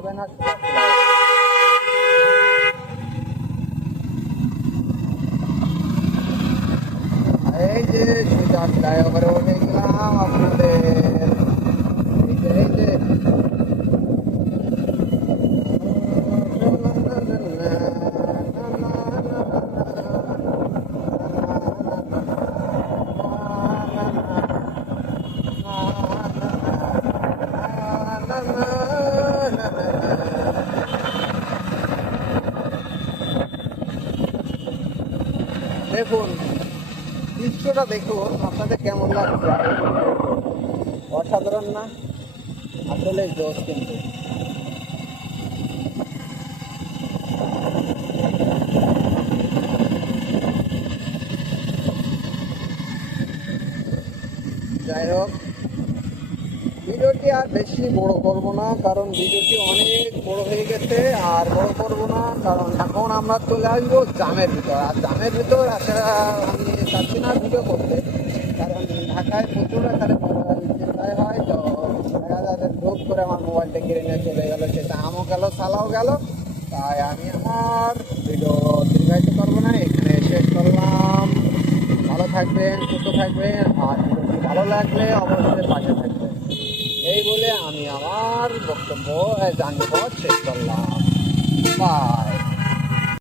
হবে না। এই যে সোজা ফ্লাইওভারে উঠে গেলাম আপনাদের। এই যে দেখুন দৃশ্যটা, দেখুন আপনাদের কেমন লাগছে। অসাধারণ না? আসলে জোশ কিন্তু। যাই হোক, ভিডিওটি আর বেশি বড় করব না, কারণ ভিডিওটি অনেক বড় হয়ে গেছে। আর বড় করব না কারণ এখন আমরা চলে আসবো জামের ভিতর। আর জামের ভিতর আসা আমি চাচ্ছি না ভিডিও করতে, কারণ ঢাকায় প্রচুর আকারে মোবাইল চিন্তায় হয়। তো দেখা যাচ্ছে ড্রপ করে আমার মোবাইলটা কিনে নিয়ে চলে গেলো, সেটা আমও গেল সালাও গেল। তাই আমি আমার ভিডিও দীর্ঘায়িত করবো না, এখানে শেষ করলাম। ভালো থাকবেন, সুস্থ থাকবেন, আর ভিডিওটি ভালো লাগলে অবশ্যই পাশে থাকবেন। এই বলে আমি আমার বক্তব্য জানতে শেষ করলাম। বাই।